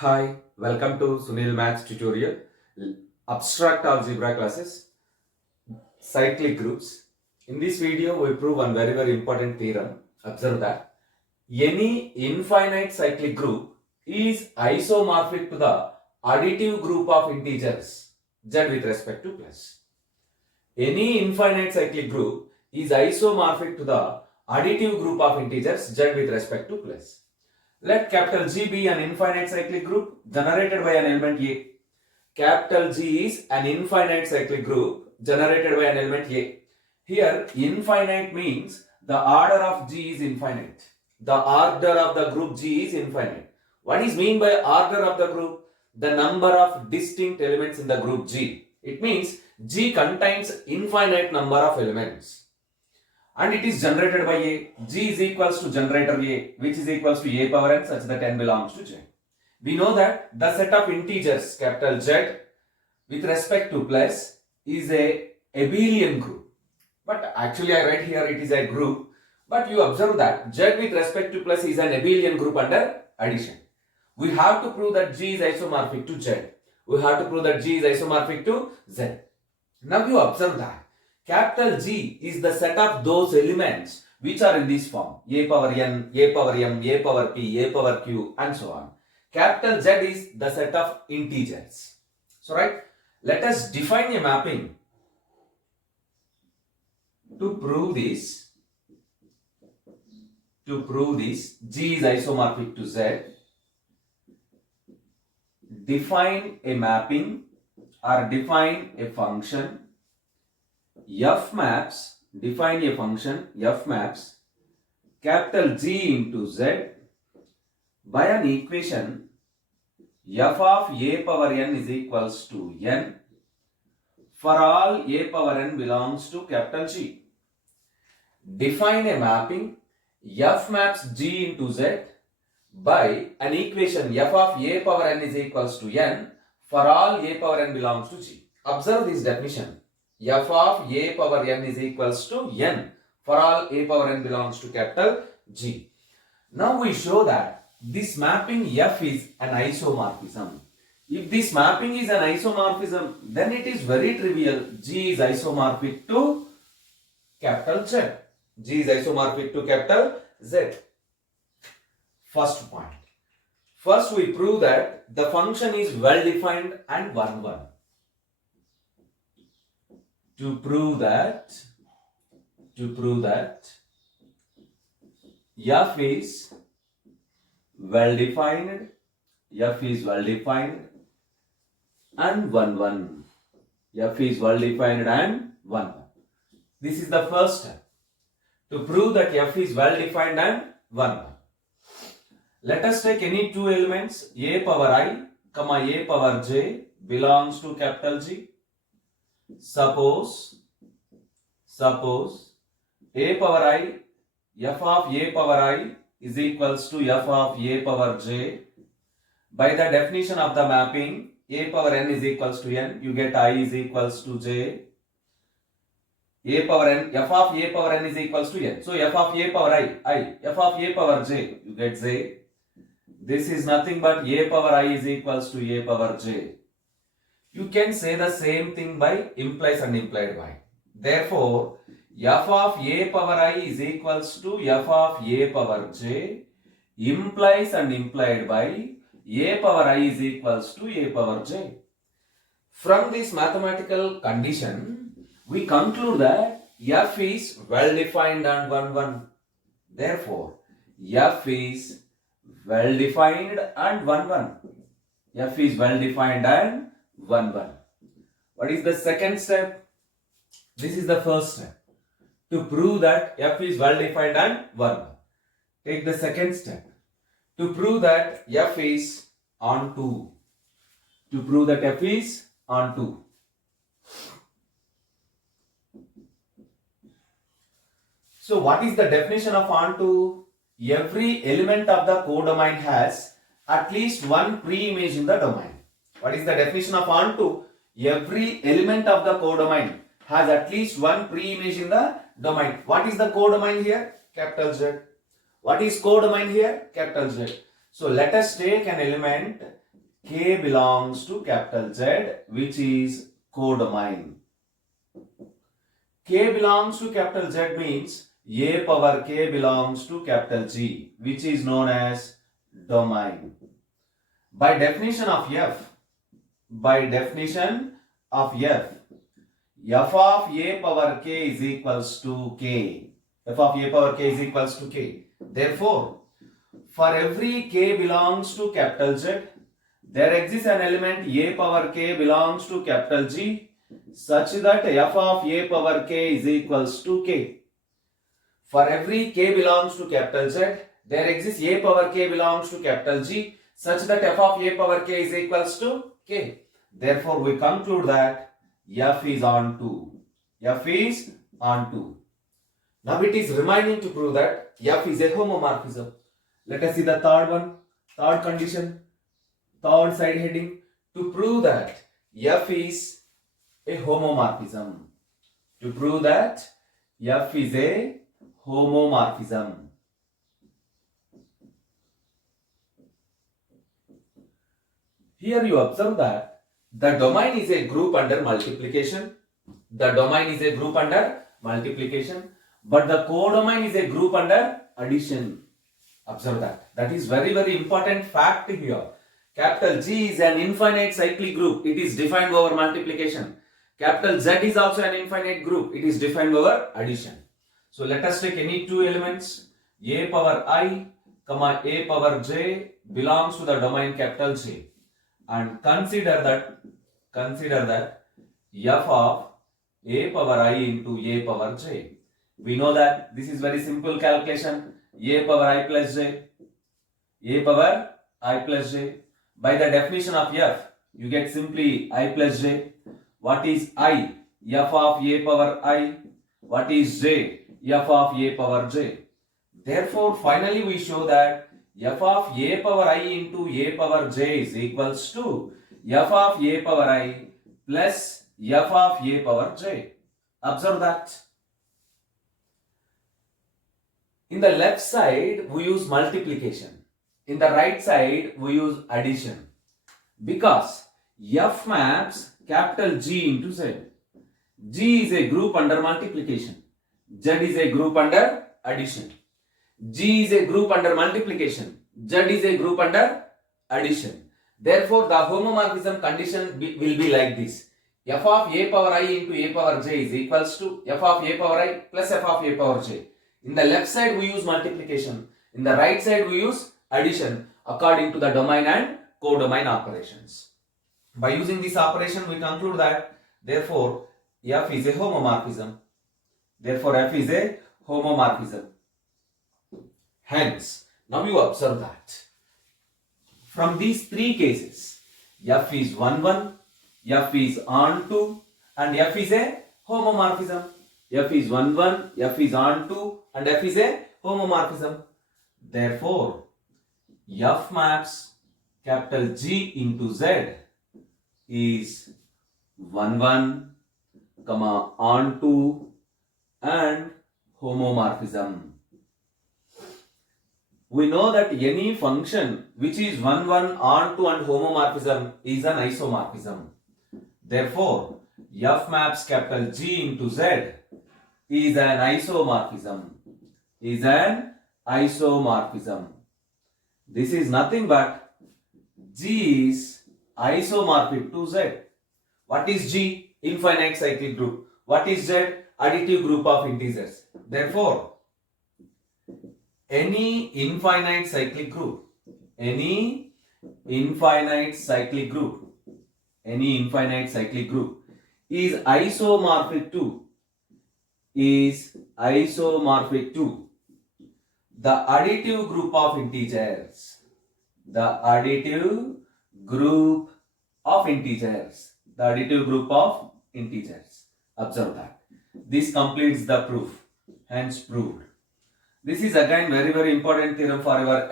Hi, welcome to Sunil Maths tutorial, Abstract Algebra classes, cyclic groups. In this video, we prove one very important theorem. Observe that any infinite cyclic group is isomorphic to the additive group of integers z with respect to plus. Any infinite cyclic group is isomorphic to the additive group of integers z with respect to plus. Let capital G be an infinite cyclic group generated by an element A. Capital G is an infinite cyclic group generated by an element A. Here, infinite means the order of G is infinite. The order of the group G is infinite. What is mean by order of the group? The number of distinct elements in the group G. It means G contains infinite number of elements. And it is generated by A. G is equals to generator A, which is equals to A power n such that n belongs to J. We know that the set of integers capital Z with respect to plus is a abelian group. But actually I write here it is a group. But you observe that Z with respect to plus is an abelian group under addition. We have to prove that G is isomorphic to Z. We have to prove that G is isomorphic to Z. Now you observe that capital G is the set of those elements which are in this form. A power n, A power m, A power p, A power q and so on. Capital Z is the set of integers. So right, let us define a mapping to prove this. To prove this, G is isomorphic to Z. Define a mapping or define a function F maps, define a function F maps capital G into Z by an equation f of a power n is equals to n for all a power n belongs to capital G. Define a mapping f maps G into Z by an equation f of a power n is equals to n for all a power n belongs to G. Observe this definition. F of a power n is equals to n for all a power n belongs to capital G. Now we show that this mapping F is an isomorphism. If this mapping is an isomorphism, then it is very trivial. G is isomorphic to capital Z. G is isomorphic to capital Z. First point. First we prove that the function is well defined and 1-1. To prove that F is well defined and 1-1. F is well defined and 1-1. This is the first step. To prove that F is well defined and 1-1. Let us take any two elements a power I, a power j belongs to capital G. Suppose a power I, f of a power I is equals to f of a power j. By the definition of the mapping, a power n is equals to n, you get I is equals to j. A power n, f of a power n is equals to n. So f of a power I, f of a power j, you get j. This is nothing but a power I is equals to a power j. You can say the same thing by implies and implied by. Therefore, f of a power I is equals to f of a power j implies and implied by a power I is equals to a power j. From this mathematical condition, we conclude that f is well defined and 1-1. Therefore, f is well defined and 1-1. F is well defined and 1-1. What is the second step? This is the first step. To prove that F is well defined and 1-1. Take the second step. To prove that F is onto. To prove that F is onto. So what is the definition of onto? Every element of the codomain has at least one pre-image in the domain. What is the definition of onto? Every element of the codomain has at least one pre-image in the domain. What is the codomain here? Capital Z. What is codomain here? Capital Z. So let us take an element K belongs to capital Z, which is codomain. K belongs to capital Z means A power K belongs to capital G, which is known as domain. By definition of F, f of A power K is equals to K. F of A power K is equals to K. Therefore, for every K belongs to capital Z, there exists an element A power K belongs to capital G such that f of A power K is equals to K. For every K belongs to capital Z, there exists A power K belongs to capital G such that f of A power K is equals to K. Therefore, we conclude that F is onto. F is onto. Now it is remaining to prove that F is a homomorphism. Let us see the third one, third condition, third side heading. To prove that F is a homomorphism. To prove that F is a homomorphism. Here you observe that the domain is a group under multiplication. The domain is a group under multiplication, but the codomain is a group under addition. Observe that. That is very, very important fact here. Capital G is an infinite cyclic group. It is defined over multiplication. Capital Z is also an infinite group. It is defined over addition. So let us take any two elements. A power I, A power J belongs to the domain capital J. And consider that f of A power I into A power J. We know that this is very simple calculation. A power I plus J. A power I plus J. By the definition of F, you get simply I plus J. What is I? F of A power I. What is J? F of A power J. Therefore, finally we show that f of A power I into A power J is equals to f of A power I plus f of A power J. Observe that. In the left side, we use multiplication. In the right side, we use addition. Because F maps capital G into Z. G is a group under multiplication. Z is a group under addition. G is a group under multiplication. Z is a group under addition. Therefore, the homomorphism condition will be like this. F of A power I into A power J is equals to f of A power I plus f of A power J. In the left side, we use multiplication. In the right side, we use addition according to the domain and codomain operations. By using this operation, we conclude that therefore F is a homomorphism. Therefore, F is a homomorphism. Hence, now you observe that from these three cases, F is 1-1, F is onto, and F is a homomorphism. F is 1-1, F is onto, and F is a homomorphism. Therefore, F maps capital G into Z is 1-1, onto, and homomorphism. We know that any function which is 1-1, onto, and homomorphism is an isomorphism. Therefore, F maps capital G into Z is an isomorphism. This is nothing but G is isomorphic to Z. What is G? Infinite cyclic group. What is Z? Additive group of integers. Therefore, any infinite cyclic group is isomorphic to the additive group of integers. Observe that. This completes the proof. Hence proved. This is again very, very important theorem for our